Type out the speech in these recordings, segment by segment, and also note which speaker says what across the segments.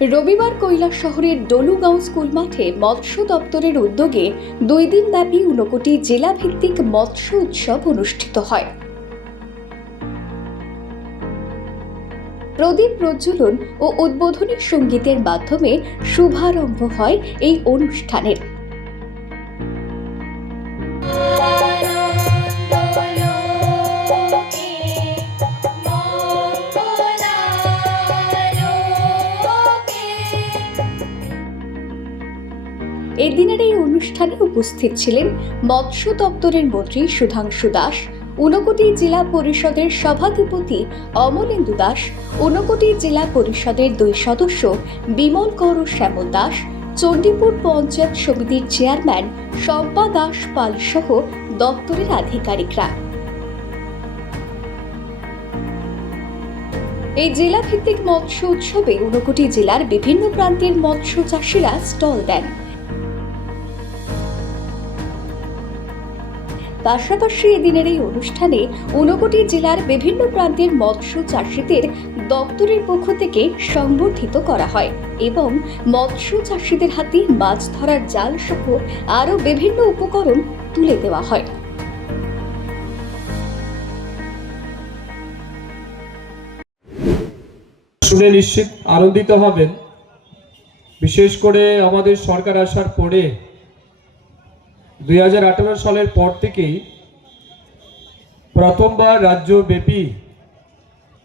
Speaker 1: রবিবার কৈলাস শহরের ডলুগাঁও স্কুল মাঠে মৎস্য দপ্তরের উদ্যোগে দুই দিন দিনব্যাপী ঊনকোটি জেলাভিত্তিক মৎস্য উৎসব অনুষ্ঠিত হয়। প্রদীপ প্রজ্বলন ও উদ্বোধনী সঙ্গীতের মাধ্যমে শুভারম্ভ হয় এই অনুষ্ঠানের। এদিনের এই অনুষ্ঠানে উপস্থিত ছিলেন মৎস্য দপ্তরের মন্ত্রী সুধাংশু দাস, ঊনকোটি জেলা পরিষদের সভাধিপতি অমলেন্দু দাস, ঊনকোটি জেলা পরিষদের দুই সদস্য বিমল কর শ্যামল দাস, চণ্ডীপুর পঞ্চায়েত সমিতির চেয়ারম্যান শম্পা দাস পাল সহ দপ্তরের আধিকারিকরা। এই জেলা ভিত্তিক মৎস্য উৎসবে ঊনকোটি জেলার বিভিন্ন প্রান্তের মৎস্য চাষিরা স্টল দেন। পাশাপাশি এদিনের এই অনুষ্ঠানে ঊনকোটি জেলার বিভিন্ন প্রান্তের মৎস্য চাষিদের দপ্তরের পক্ষ থেকে সংবর্ধিত করা হয় এবং মৎস্য চাষিদের হাতে মাছ ধরার জাল সহ আরও বিভিন্ন উপকরণ তুলে দেওয়া হয়।
Speaker 2: শুনে নিশ্চিত আনন্দিত হবেন। বিশেষ করে আমাদের সরকার আসার পরে দুই হাজার আঠারো সালের পর থেকেই প্রথমবার রাজ্যব্যাপী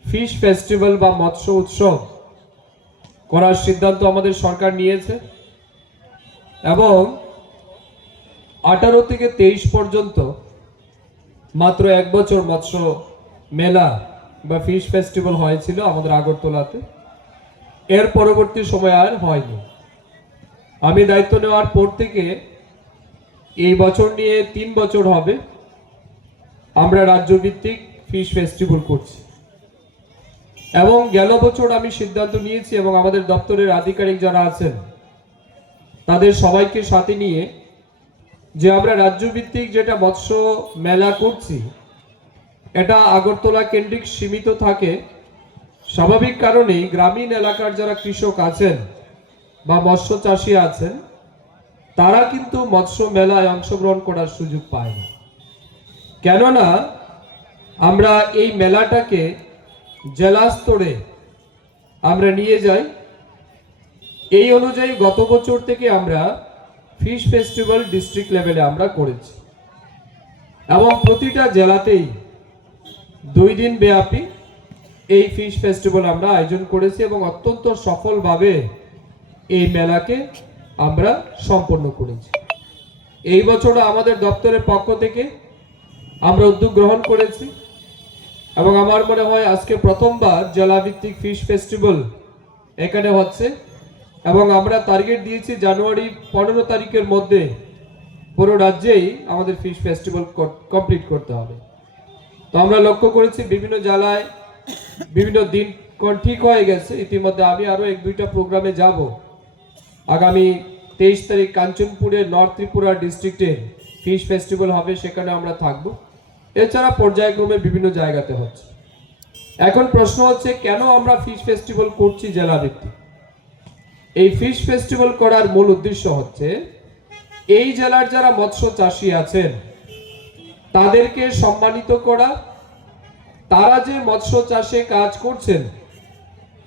Speaker 2: ফিশ ফেস্টিভ্যাল বা মৎস্য উৎসব করার সিদ্ধান্ত আমাদের সরকার নিয়েছে এবং আঠারো থেকে তেইশ পর্যন্ত মাত্র এক বছর মৎস্য মেলা বা ফিশ ফেস্টিভ্যাল হয়েছিল আমাদের আগরতলাতে। এর পরবর্তী সময় আর হয়নি। আমি দায়িত্ব নেওয়ার পর থেকে এই বছর নিয়ে তিন বছর হবে। আমরা রাজ্যভিত্তিক ফিশ ফেস্টিভ্যাল করছি। এবং গেল বছর আমি সিদ্ধান্ত নিয়েছি এবং আমাদের দপ্তরের আধিকারিক যারা আছেন, তাদের সবাইকে সাথে নিয়ে যে আমরা রাজ্যভিত্তিক যেটা মৎস্য মেলা করছি, এটা আগরতলা কেন্দ্রিক সীমিত থাকে। স্বাভাবিক কারণেই গ্রামীণ এলাকার যারা কৃষক আছেন বা মৎস্য চাষি আছেন তারা কিন্তু মৎস্য মেলায় অংশগ্রহণ করার সুযোগ পায় না। কেননা, আমরা এই মেলাটাকে জেলা স্তরে আমরা নিয়ে যাই। এই অনুযায়ী গত বছর থেকে আমরা ফিশ ফেস্টিভ্যাল ডিস্ট্রিক্ট লেভেলে আমরা করেছি। এবং প্রতিটা জেলাতেই দুই দিন ব্যাপী এই ফিশ ফেস্টিভ্যাল আমরা আয়োজন করেছি এবং অত্যন্ত সফলভাবে এই মেলাকে আমরা সম্পন্ন করেছি। এই বছরও আমাদের দপ্তরের পক্ষ থেকে আমরা উদ্যোগ গ্রহণ করেছি এবং আমার মনে হয় আজকে প্রথমবার জেলাভিত্তিক ফিশ ফেস্টিভ্যাল এখানে হচ্ছে এবং আমরা টার্গেট দিয়েছি জানুয়ারি পনেরো তারিখের মধ্যে পুরো রাজ্যেই আমাদের ফিশ ফেস্টিভ্যাল কমপ্লিট করতে হবে। তো আমরা লক্ষ্য করেছি বিভিন্ন জেলায় বিভিন্ন দিন ঠিক হয়ে গেছে। ইতিমধ্যে আমি আরও এক দুইটা প্রোগ্রামে যাব। আগামী তেইশ তারিখ কাঞ্চনপুরে নর্থ ত্রিপুরা ডিস্ট্রিক্টে ফিশ ফেস্টিভ্যাল হবে, সেখানে আমরা থাকব। এছাড়া পর্যায়ক্রমে বিভিন্ন জায়গাতে হচ্ছে। এখন প্রশ্ন হচ্ছে, কেন আমরা ফিশ ফেস্টিভ্যাল করছি জেলা ভিত্তিক এই ফিশ ফেস্টিভ্যাল করার মূল উদ্দেশ্য হচ্ছে, এই জেলার যারা মৎস্য চাষী আছেন, তাদেরকে সম্মানিত করা। তারা যে মৎস্য চাষে কাজ করছেন,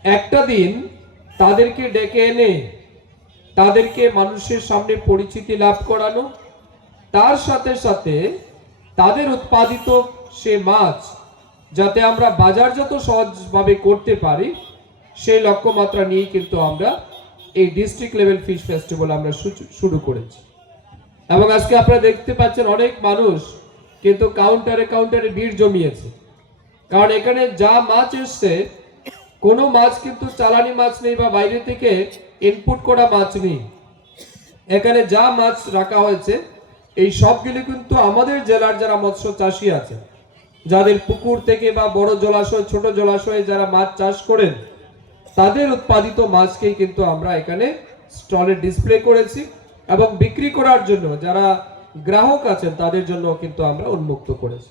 Speaker 2: একটা দিন তাদেরকে ডেকে এনে তাদেরকে মানুষের সামনে পরিচিতি লাভ করানো তার সাথে সাথে তাদের উৎপাদিত সে মাছ যাতে আমরা বাজারজাত সহজভাবে করতে পারি, সেই লক্ষ্যমাত্রা নিয়েই কিন্তু আমরা এই ডিস্ট্রিক্ট লেভেল ফিশ ফেস্টিভ্যাল আমরা শুরু করেছি। এবং আজকে আপনারা দেখতে পাচ্ছেন অনেক মানুষ কিন্তু কাউন্টারে কাউন্টারে ভিড় জমিয়েছে। কারণ এখানে যা মাছ এসছে কোনো মাছ কিন্তু চালানি মাছ নেই বা বাইরে থেকে ইনপুট করা মাছ নেই। এখানে যা মাছ রাখা হয়েছে, এই সবগুলি কিন্তু আমাদের জেলার যারা মৎস্য চাষি আছে, যাদের পুকুর থেকে বা বড় জলাশয়, ছোট জলাশয়ে যারা মাছ চাষ করেন, তাদের উৎপাদিত মাছকেই কিন্তু আমরা এখানে স্টলে ডিসপ্লে করেছি এবং বিক্রি করার জন্য যারা গ্রাহক আছেন, তাদের জন্য কিন্তু আমরা উন্মুক্ত করেছি।